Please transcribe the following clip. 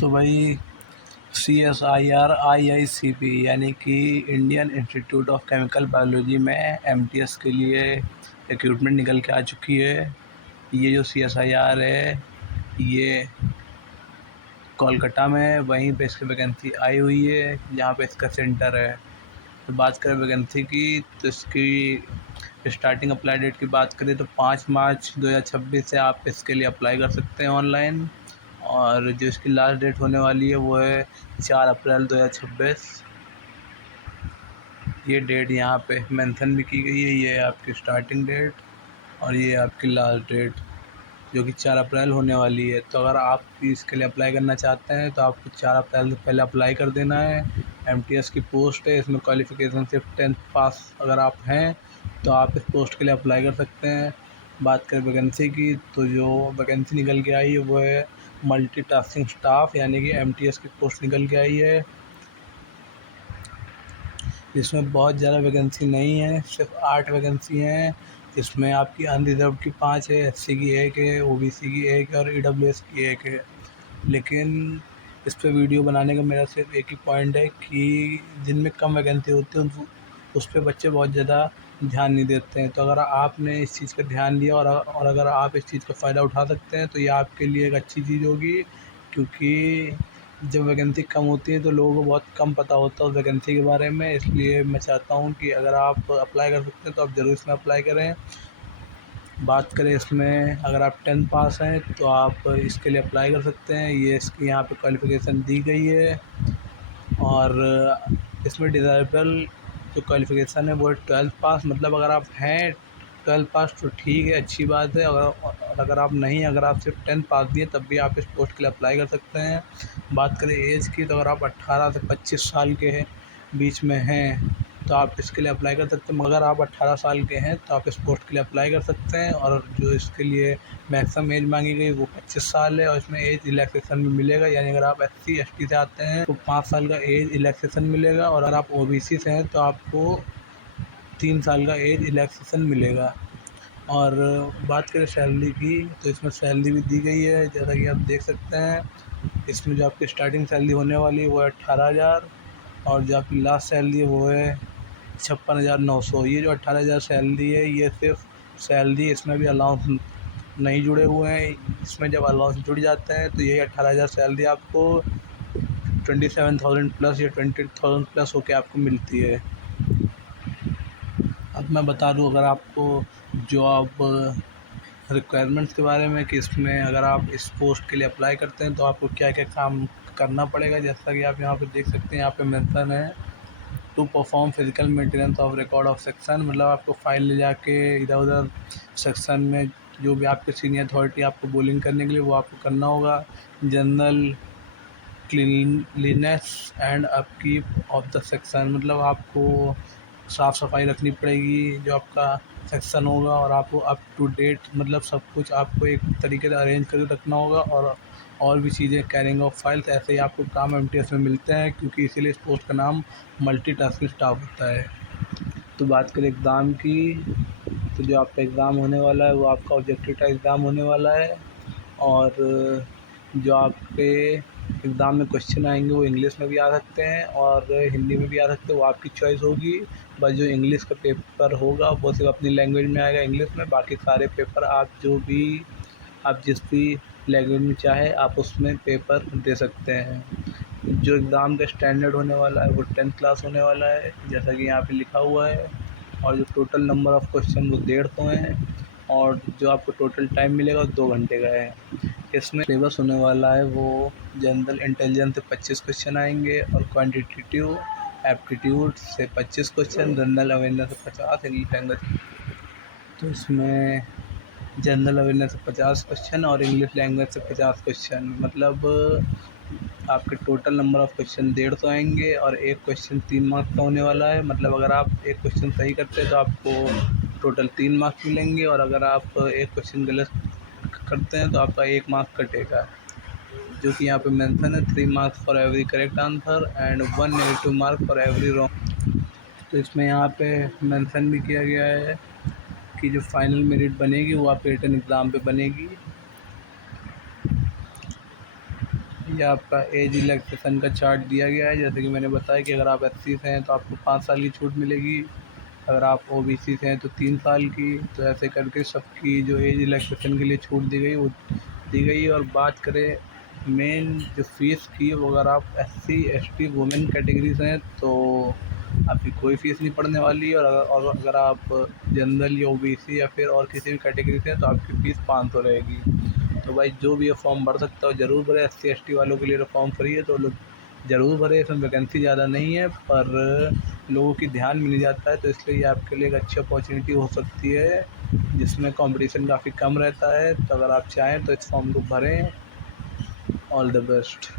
तो भाई CSIR IICP यानी कि Indian institute of chemical biology में MTS के लिए रिक्रूटमेंट निकल के आ चुकी है। ये जो CSIR है ये कोलकाता में, वहीं पे इसकी वैकेंसी आई हुई है जहाँ पे इसका सेंटर है। तो बात करें वैकेंसी की, तो इसकी स्टार्टिंग अप्लाई डेट की बात करें तो 5 मार्च 2026 से आप इसके लिए अप्लाई कर सकते हैं ऑनलाइन। और जो इसकी लास्ट डेट होने वाली है वो है 4 अप्रैल 2026। ये डेट यहाँ पे मेंशन भी की गई है। ये है आपकी स्टार्टिंग डेट और ये है आपकी लास्ट डेट जो कि 4 अप्रैल होने वाली है। तो अगर आप इसके लिए अप्लाई करना चाहते हैं तो आपको 4 अप्रैल से पहले अप्लाई कर देना है। MTS की पोस्ट है, इसमें क्वालिफ़िकेशन सिर्फ 10th पास अगर आप हैं तो आप इस पोस्ट के लिए अप्लाई कर सकते हैं। बात करें वैकेंसी की, तो जो वैकेंसी निकल के आई है वो है मल्टीटास्किंग स्टाफ यानी कि MTS की पोस्ट निकल के आई है। इसमें बहुत ज़्यादा वैकेंसी नहीं है, सिर्फ 8 वैकेंसी हैं। इसमें आपकी अनरिज़र्व की 5 है, SC की 1 है, OBC की 1 है और EWS की 1 है। लेकिन इस पे वीडियो बनाने का मेरा सिर्फ एक ही पॉइंट है कि जिनमें कम वैकेंसी होती है उस पे बच्चे बहुत ज़्यादा ध्यान नहीं देते हैं। तो अगर आपने इस चीज़ का ध्यान दिया और अगर आप इस चीज़ का फ़ायदा उठा सकते हैं तो ये आपके लिए एक अच्छी चीज़ होगी, क्योंकि जब वैकेंसी कम होती है तो लोगों को बहुत कम पता होता है उस वैकेंसी के बारे में। इसलिए मैं चाहता हूँ कि अगर आप अप्लाई कर सकते हैं तो आप ज़रूर इसमें अप्लाई करें। बात करें इसमें, अगर आप 10th पास हैं तो आप इसके लिए अप्लाई कर सकते हैं। ये इसकी यहाँ पे क्वालिफ़िकेशन दी गई है और इसमें डिज़ायरेबल जो क्वालिफ़िकेशन है वो है 12th पास। मतलब अगर आप हैं 12th पास तो ठीक है, अच्छी बात है। अगर आप नहीं, अगर आप सिर्फ 10th पास भी हैं तब भी आप इस पोस्ट के लिए अप्लाई कर सकते हैं। बात करें एज की, तो अगर आप 18 से 25 साल के बीच में हैं तो आप इसके लिए अप्लाई कर सकते हैं। मगर आप 18 साल के हैं तो आप इस पोस्ट के लिए अप्लाई कर सकते हैं। और जो इसके लिए मैक्सिमम एज मांगी गई वो 25 साल है और इसमें एज रिलैक्सेशन भी मिलेगा। यानी अगर आप SC ST से आते हैं तो 5 साल का एज रिलैक्सेशन मिलेगा और अगर आप OBC से हैं तो आपको 3 साल का एज रिलैक्सेशन मिलेगा। और बात करें सैलरी की, तो इसमें सैलरी भी दी गई है जैसा कि आप देख सकते हैं। इसमें जो आपकी स्टार्टिंग सैलरी होने वाली है वो है 18,000 और जो आपकी लास्ट सैलरी है वो है 56,900। ये जो 18,000 सैलरी है ये सिर्फ सैलरी, इसमें भी अलाउंस नहीं जुड़े हुए हैं। इसमें जब अलाउंस जुड़ जाते हैं तो यही 18,000 सैलरी आपको 27,000 प्लस या 20,000 प्लस होके आपको मिलती है। अब मैं बता दूं अगर आपको जॉब रिक्वायरमेंट्स के बारे में, कि इसमें अगर आप इस पोस्ट के लिए अप्लाई करते हैं तो आपको क्या क्या काम करना पड़ेगा। जैसा कि आप यहाँ पे देख सकते हैं, यहाँ पे मेंशन है to perform physical maintenance of record of section. मतलब आपको फाइल ले जाके इधर उधर सेक्शन में जो भी आपके सीनियर अथॉरिटी आपको बोलिंग करने के लिए वो आपको करना होगा। General cleanliness and upkeep of the section, मतलब आपको साफ़ सफाई रखनी पड़ेगी जो आपका सेक्शन होगा और आपको अप टू डेट, मतलब सब कुछ आपको एक तरीके से अरेंज करके रखना होगा। और भी चीज़ें, कैरिंग ऑफ फाइल्स, ऐसे ही आपको काम MTS में मिलते हैं, क्योंकि इसीलिए इस पोस्ट का नाम मल्टीटास्किंग स्टाफ होता है। तो बात करें एग्ज़ाम की, तो जो आपका एग्ज़ाम होने वाला है वो आपका ऑब्जेक्टिव टाइप एग्ज़ाम होने वाला है। और जो आपके एग्ज़ाम में क्वेश्चन आएंगे वो इंग्लिश में भी आ सकते हैं और हिंदी में भी आ सकते हैं, वो आपकी चॉइस होगी। बस जो इंग्लिश का पेपर होगा वो सिर्फ अपनी लैंग्वेज में आएगा, इंग्लिश में। बाकी सारे पेपर आप जिस भी लैंग्वेज में चाहे आप उसमें पेपर दे सकते हैं। जो एग्ज़ाम का स्टैंडर्ड होने वाला है वो 10th क्लास होने वाला है जैसा कि यहाँ पे लिखा हुआ है। और जो टोटल नंबर ऑफ़ क्वेश्चन वो 150 हैं और जो आपको टोटल टाइम मिलेगा वो 2 घंटे का है। इसमें सिलेबस होने वाला है वो जनरल इंटेलिजेंस से 25 क्वेश्चन आएंगे और क्वांटिटेटिव एप्टीट्यूड से 25 क्वेश्चन, जनरल अवेयरनेस से 50, इंग्लिश लैंग्वेज। तो इसमें जनरल अवेयरनेस से 50 क्वेश्चन और इंग्लिश लैंग्वेज से 50 क्वेश्चन, मतलब आपके टोटल नंबर ऑफ़ क्वेश्चन 150 आएंगे और एक क्वेश्चन 3 मार्क्स का होने वाला है। मतलब अगर आप एक क्वेश्चन सही करते हैं तो आपको टोटल 3 मार्क्स मिलेंगे और अगर आप एक क्वेश्चन गलत करते हैं तो आपका 1 मार्क्स कटेगा, जो कि यहाँ पे मेंशन है 3 marks for every correct answer and 1 negative mark for every wrong. तो इसमें यहाँ पे मेंशन भी किया गया है कि जो फाइनल मेरिट बनेगी वो आपके रिटन एग्ज़ाम पे बनेगी। ये आपका एज रिलैक्सेशन का चार्ट दिया गया है। जैसे कि मैंने बताया कि अगर आप एससी से हैं तो आपको 5 साल की छूट मिलेगी, अगर आप ओबीसी से हैं तो 3 साल की। तो ऐसे करके सबकी जो एज रिलैक्सेशन के लिए छूट दी गई वो दी गई है। और बात करें मेन जो फ़ीस की, वो अगर आप एससी एसटी वुमेन कैटेगरी से हैं तो आपकी कोई फ़ीस नहीं पड़ने वाली है। और अगर आप जनरल या ओबीसी या फिर और किसी भी कैटेगरी से हैं तो आपकी फ़ीस 500 रहेगी। तो भाई जो भी ये फॉर्म भर सकता है ज़रूर भरे। एससी एसटी वालों के लिए तो फॉर्म फ्री है, तो लोग ज़रूर भरे। इसमें वैकेंसी ज़्यादा नहीं है पर लोगों की ध्यान में नहीं जाता है, तो इसलिए ये आपके लिए एक अच्छी अपॉर्चुनिटी हो सकती है जिसमें कंपटीशन काफ़ी कम रहता है। तो अगर आप चाहें तो इस फॉर्म को भरें। All the best.